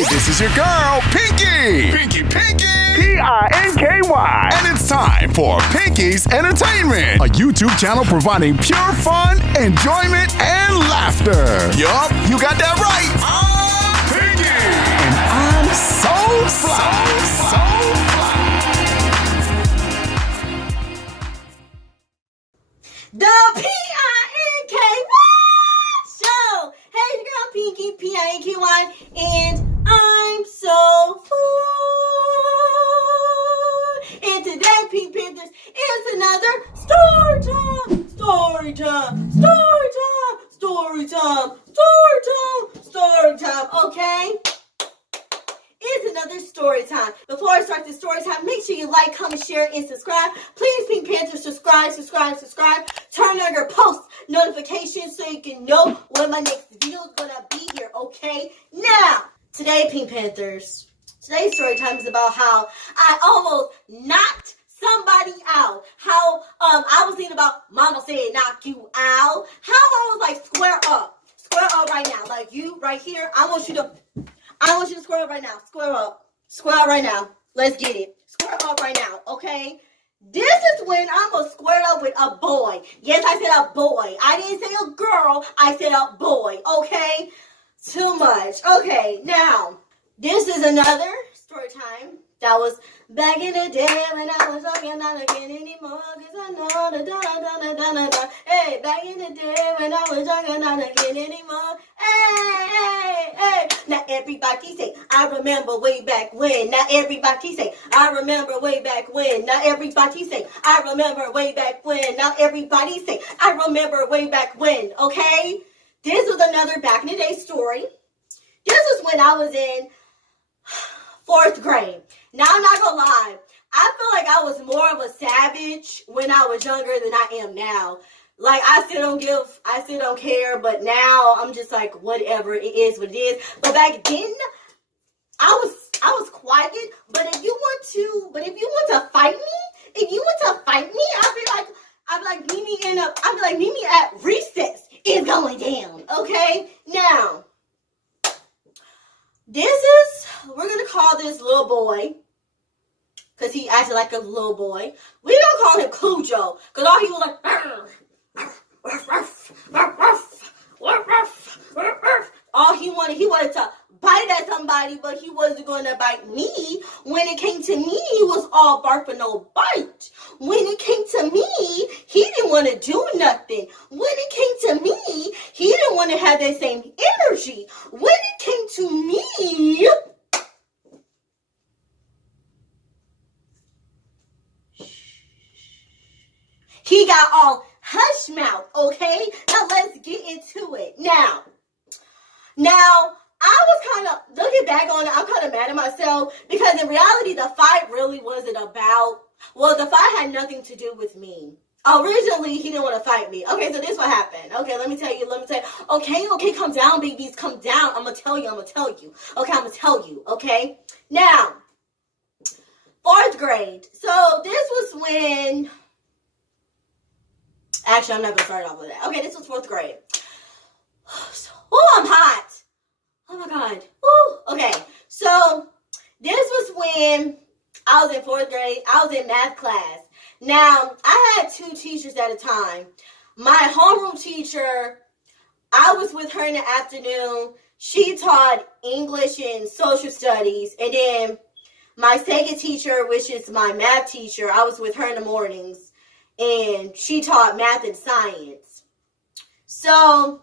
Hey, this is your girl, Pinky. Pinky. Pinky. And it's time for Pinky's Entertainment, a YouTube channel providing pure fun, enjoyment, and laughter. Yup, you got that right. I'm Pinky. And I'm so fly. The P-I-N-K-Y show. Hey, it's your girl Pinky, P-I-N-K-Y, and I'm so full. And today, Pink Panthers, is another story time, okay? It's another story time. Before I start the story time, make sure you like, comment, share, and subscribe. Please, Pink Panthers, subscribe. Turn on your post notifications so you can know when my next video is going to be here, okay? Now, today, Pink Panthers, today's story time is about how I almost knocked somebody out. How I was thinking about Mama said knock you out. How I was like, square up right now. Like you right here, I want you to square up right now. Square up right now. Let's get it. Square up right now, okay? This is when I'm going to square up with a boy. Yes, I said a boy. I didn't say a girl. I said a boy, okay? Too much. Okay, now, this is another story time that was back in the day when I was talking not again anymore. Cause I know the da-da-da-da-da-da. Hey, back in the day when I was talking not again anymore. Hey. Now everybody say, I remember way back when. Now everybody say, I remember way back when. Now everybody say, I remember way back when. Now everybody say, I remember way back when. Okay? This was another back in the day story. This was when I was in 4th grade. Now, I'm not gonna lie. I feel like I was more of a savage when I was younger than I am now. Like, I still don't care, but now I'm just like, whatever, it is what it is. But back then, I was quiet, but if you want to fight me, I'd be like, meet me at recess. It's going down, okay? Now, we're going to call this little boy, because he acted like a little boy. We don't call him Cujo, because all he was like, all he wanted to bite at somebody, but he wasn't going to bite me. When it came to me, he was all bark but no bite. When it came to me, he didn't want to do nothing. When it came to me, he didn't want to have that same energy. When it came to me, he got all hush mouth, okay? Now let's get into it. Now, I was kind of, looking back on it, I'm kind of mad at myself because in reality, the fight really wasn't about, the fight had nothing to do with me. Originally, he didn't want to fight me. Okay, so this is what happened. Okay, let me tell you. Okay, calm down, babies, calm down. I'm going to tell you. Okay, I'm going to tell you, okay? Now, 4th grade. So this was when, actually, I'm not going to start off with that. Okay, this was 4th grade. I'm hot. Oh my God. Okay, so this was when I was in 4th grade. I was in math class. Now, I had 2 teachers at a time. My homeroom teacher, I was with her in the afternoon. She taught English and social studies. And then my second teacher, which is my math teacher, I was with her in the mornings. And she taught math and science. So,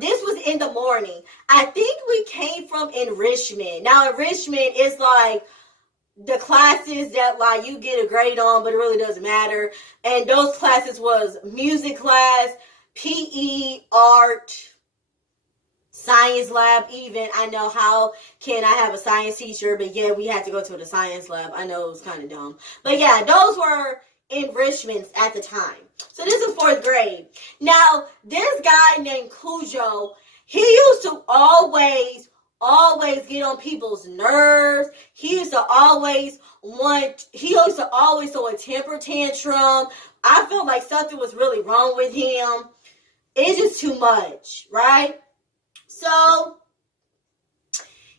this was in the morning. I think we came from enrichment. Now, enrichment is like the classes that like you get a grade on, but it really doesn't matter. And those classes was music class, PE, art, science lab even. I know, how can I have a science teacher? But yeah, we had to go to the science lab. I know it was kind of dumb. But yeah, those were enrichments at the time. So this is 4th grade. Now, this guy named Cujo, he used to always get on people's nerves. He used to always throw a temper tantrum. I felt like something was really wrong with him. It's just too much, right? So,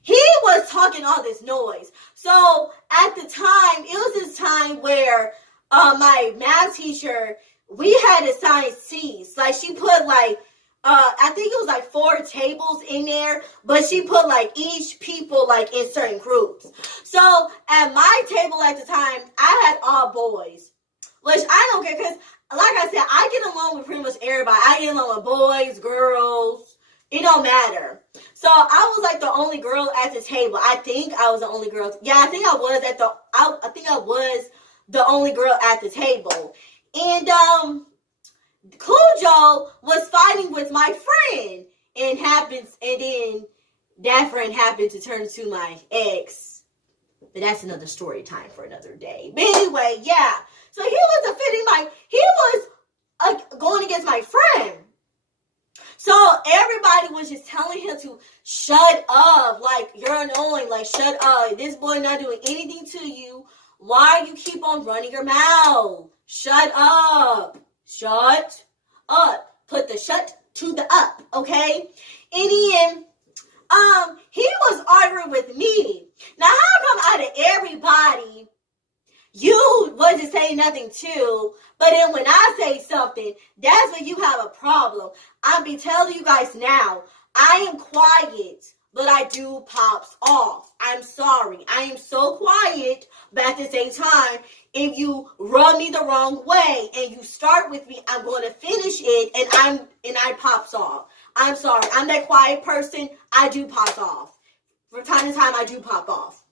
he was talking all this noise. So at the time, it was this time where my math teacher, we had assigned seats. Like she put like, I think it was like 4 tables in there, but she put like each people like in certain groups. So at my table at the time, I had all boys, which I don't care because, like I said, I get along with pretty much everybody. I get along with boys, girls. It don't matter. So I was like the only girl at the table. I think I was the only girl. Yeah, I think I was the only girl at the table. And Cujo was fighting with my friend, and then that friend happened to turn to my ex. But that's another story time for another day. But anyway, yeah. So he was going against my friend. So everybody was just telling him to shut up, like, you're annoying, like, shut up. This boy not doing anything to you. Why you keep on running your mouth? Shut up. Shut up. Put the shut to the up, okay? And then, he was arguing with me. Now, how come out of everybody, you wasn't saying nothing too, but then when I say something, that's when you have a problem. I'll be telling you guys now, I am quiet, but I do pops off. I'm sorry. I am so quiet, but at the same time, if you rub me the wrong way and you start with me, I'm going to finish it and I pops off. I'm sorry. I'm that quiet person. I do pop off. From time to time, I do pop off.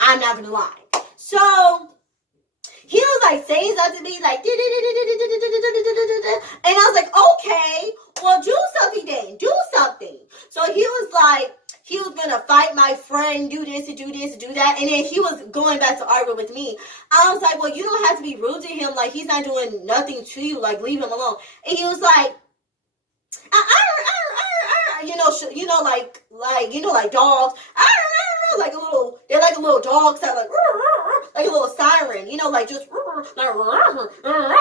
I'm not going to lie. So he was like saying something to me like, and I was like, okay, well, do something then. Do something. So he was like, he was going to fight my friend, do this and do this and do that. And then he was going back to argue with me. I was like, well, you don't have to be rude to him. Like, he's not doing nothing to you. Like, leave him alone. And he was like, like dogs. Like they're like a little dog sound, like a little siren, like just like, I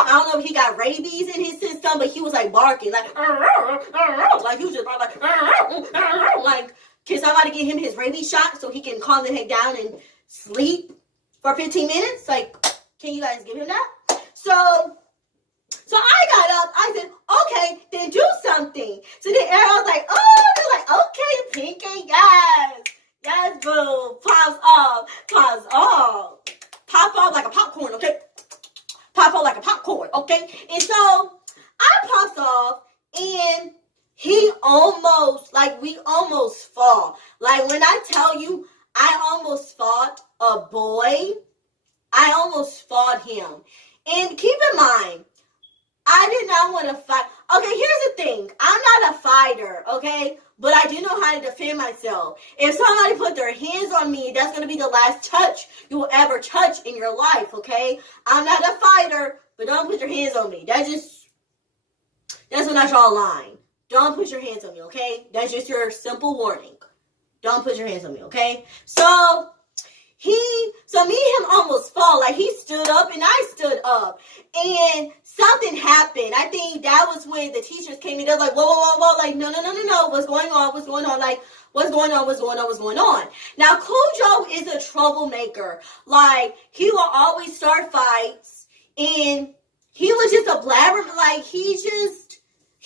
don't know if he got rabies in his system, but he was like barking, like he was just like, can somebody get him his rabies shot so he can calm the heck down and sleep for 15 minutes? Like, can you guys give him that? So I got up. I said, okay, then do something. So then everyone was like, oh, they're like, okay, Pinky, yes. Yes, boo. Pops off. Pop off like a popcorn, okay? Pop off like a popcorn, okay? And so I popped off, and we almost fought. Like, when I tell you I almost fought a boy, I almost fought him. And keep in mind, I did not want to fight. Okay, here's the thing. I'm not a fighter, okay? But I do know how to defend myself. If somebody put their hands on me, that's going to be the last touch you will ever touch in your life, okay? I'm not a fighter, but don't put your hands on me. That's when I draw a line. Don't put your hands on me, okay? That's just your simple warning. Don't put your hands on me, okay? So me and him almost fought. Like, he stood up and I stood up. And something happened. I think that was when the teachers came in. They're like, whoa. Like, no. What's going on? Like, what's going on? Now, Cujo is a troublemaker. Like, he will always start fights. And he was just a blabber. Like, he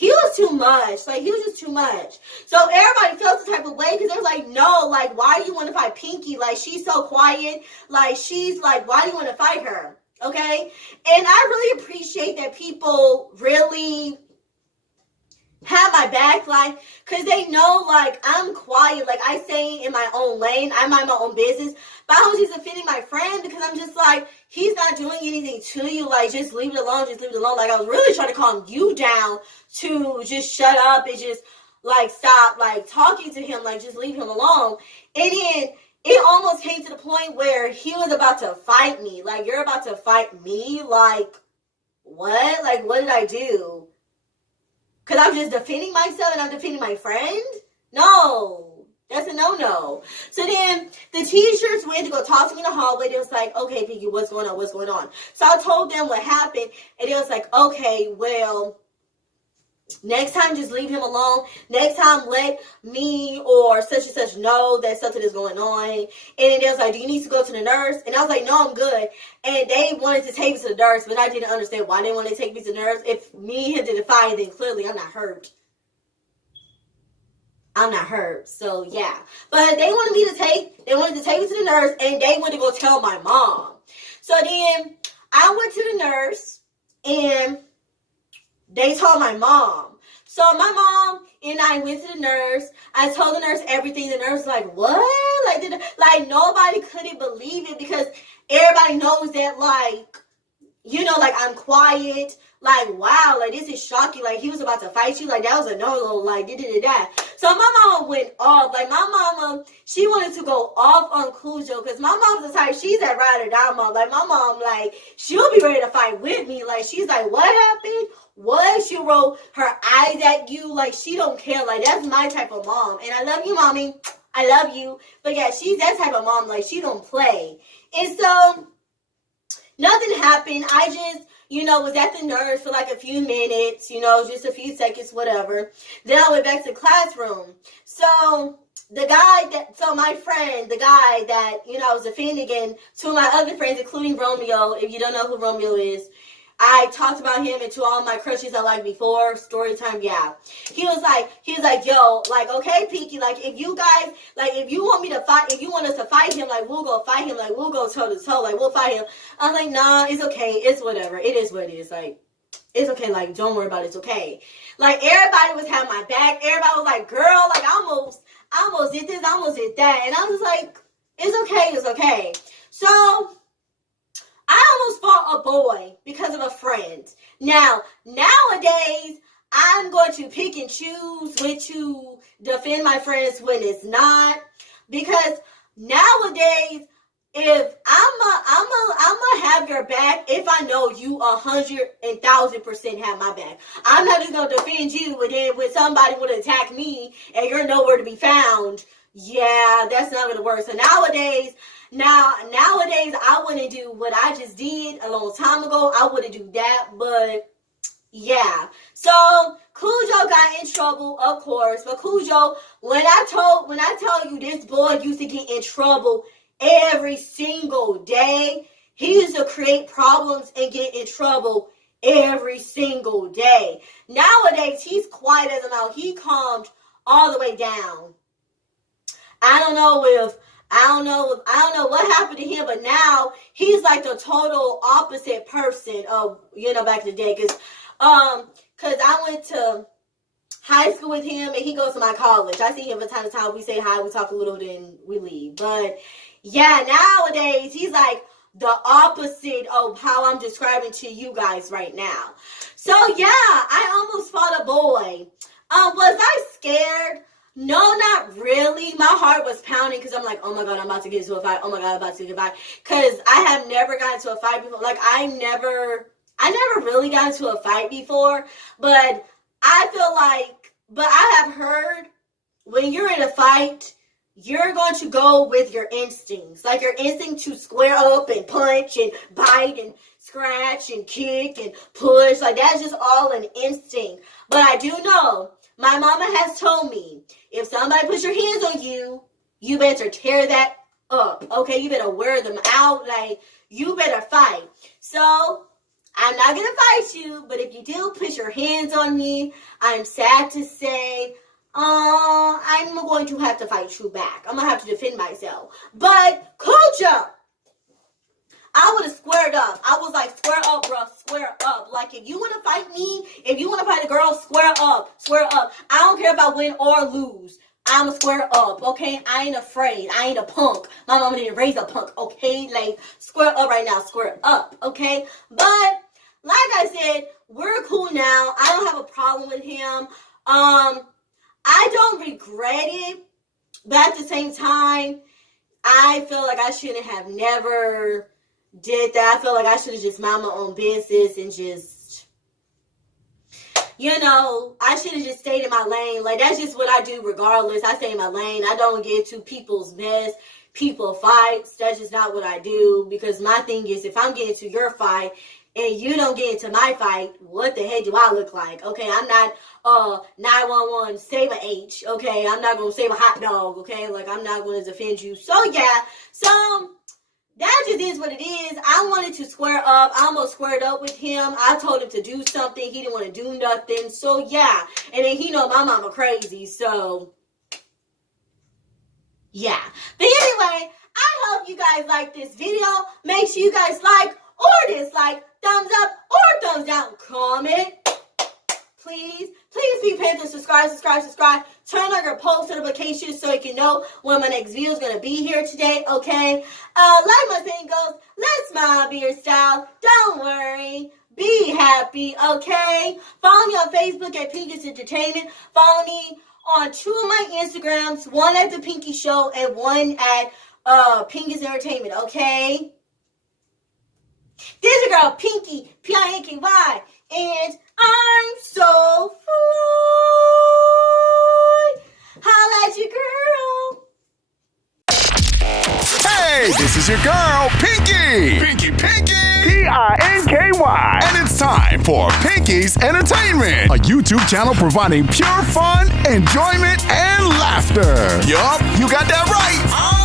was too much. Like, he was just too much. So everybody felt the type of way because they was like, no, like, why do you want to fight Pinky? Like, she's so quiet. Like, she's like, why do you want to fight her? Okay? And I really appreciate that people really have my back, like, because they know, like, I'm quiet. Like, I stay in my own lane. I mind my own business. But I was just offending my friend because I'm just like, he's not doing anything to you. Like, just leave it alone. Like, I was really trying to calm you down to just shut up and just, like, stop, like, talking to him. Like, just leave him alone. And then it almost came to the point where he was about to fight me. Like, you're about to fight me? Like, what? Like, what did I do? Because I'm just defending myself and I'm defending my friend? No. That's a no-no. So then the teachers went to go talk to me in the hallway. They was like, okay, Pinky, what's going on? So I told them what happened. And it was like, okay, well, Next time, just leave him alone. Next time, let me or such and such know that something is going on. And then they was like, do you need to go to the nurse? And I was like, no, I'm good. And they wanted to take me to the nurse, but I didn't understand why they wanted to take me to the nurse. If me and him didn't fight, then clearly I'm not hurt. I'm not hurt. So, yeah. But they wanted me to take me to the nurse, and they went to go tell my mom. So then I went to the nurse, and they told my mom. So my mom and I went to the nurse. I told the nurse everything. The nurse was like, what? Like nobody couldn't believe it because everybody knows that, like, you know, like, I'm quiet. Like, wow, like, this is shocking. Like, he was about to fight you. Like, that was a no-no. Like, da-da-da-da. So my mama went off. Like, my mama, she wanted to go off on Cujo because my mom's the type, she's that ride or die mom. Like, my mom, like, she'll be ready to fight with me. Like, she's like, what happened? What? She rolled her eyes at you. Like, she don't care. Like, that's my type of mom. And I love you, mommy. I love you. But, yeah, she's that type of mom. Like, she don't play. And so nothing happened. I just, you know, was at the nurse for like a few minutes, you know, just a few seconds, whatever. Then I went back to the classroom. So my friend, the guy that, you know, I was offending again, two of my other friends, including Romeo, if you don't know who Romeo is, I talked about him and to all my crushes I liked before, story time, yeah. He was like, yo, like, okay, Pinky, like, if you guys, like, if you want me to fight, if you want us to fight him, like, we'll go fight him, like, we'll go toe to toe, like, we'll fight him. I was like, nah, it's okay, it's whatever, it is what it is, like, it's okay, like, don't worry about it, it's okay. Like, everybody was having my back, everybody was like, girl, like, I almost did this, I almost did that, and I was like, it's okay. So I almost fought a boy because of a friend. Now, nowadays, I'm going to pick and choose when to defend my friends when it's not. Because nowadays, if I'ma have your back if I know you 100,000% have my back. I'm not just gonna defend you, and then when somebody would attack me and you're nowhere to be found, yeah, that's not gonna work. So nowadays, I wouldn't do what I just did a long time ago. I wouldn't do that, but yeah. So Cujo got in trouble, of course. But Cujo, when I tell you this boy used to get in trouble every single day, he used to create problems and get in trouble every single day. Nowadays, he's quiet as a mouse. He calmed all the way down. I don't know what happened to him, but now he's like the total opposite person of, you know, back in the day. Cause I went to high school with him and he goes to my college. I see him from time to time. We say hi, we talk a little, then we leave. But yeah, nowadays he's like the opposite of how I'm describing to you guys right now. So yeah, I almost fought a boy. Was I scared? No, not really. My heart was pounding because I'm like, oh my God, I'm about to get into a fight. Oh my God, I'm about to get into a fight. Because I have never gotten into a fight before. Like, I never really got into a fight before. But I have heard when you're in a fight, you're going to go with your instincts. Like, your instinct to square up and punch and bite and scratch and kick and push. Like, that's just all an instinct. But I do know, my mama has told me, if somebody puts your hands on you, you better tear that up, okay? You better wear them out, like, you better fight. So, I'm not going to fight you, but if you do put your hands on me, I'm sad to say, I'm going to have to fight you back. I'm going to have to defend myself. But, Cujo, I would have squared up. I was like, square up, bro, square up. Like, if you want to fight me, if you want to fight a girl, square up, square up. I don't care if I win or lose. I'm a square up, okay? I ain't afraid. I ain't a punk. My mama didn't raise a punk, okay? Like, square up right now, square up, okay? But, like I said, we're cool now. I don't have a problem with him. I don't regret it, but at the same time, I feel like I shouldn't have never did that. I feel like I should have just mind my own business and just, you know, I should have just stayed in my lane. Like, that's just what I do regardless. I stay in my lane. I don't get into people's mess, people fights. That's just not what I do, because my thing is, if I'm getting into your fight, and you don't get into my fight, what the heck do I look like? Okay, I'm not 911 save a H. Okay, I'm not gonna save a hot dog. Okay, like I'm not gonna defend you. So yeah, so that just is what it is. I wanted to square up. I almost squared up with him. I told him to do something. He didn't want to do nothing. So yeah, and then he know my mama crazy. So yeah. But anyway, I hope you guys like this video. Make sure you guys like or dislike, thumbs up or thumbs down, comment. Please be Panther, subscribe. Turn on your post notifications so you can know when my next video is going to be here today, okay? Like my saying goes, let's smile, be your style. Don't worry. Be happy, okay? Follow me on Facebook at Pinkies Entertainment. Follow me on 2 of my Instagrams, one at The Pinky Show and one at Pinkies Entertainment, okay? This is your girl, Pinky, P-I-N-K-Y, and I'm so fly. Holla at your girl. Hey, this is your girl, Pinky. Pinky. P-I-N-K-Y. And it's time for Pinky's Entertainment, a YouTube channel providing pure fun, enjoyment, and laughter. Yup, you got that right.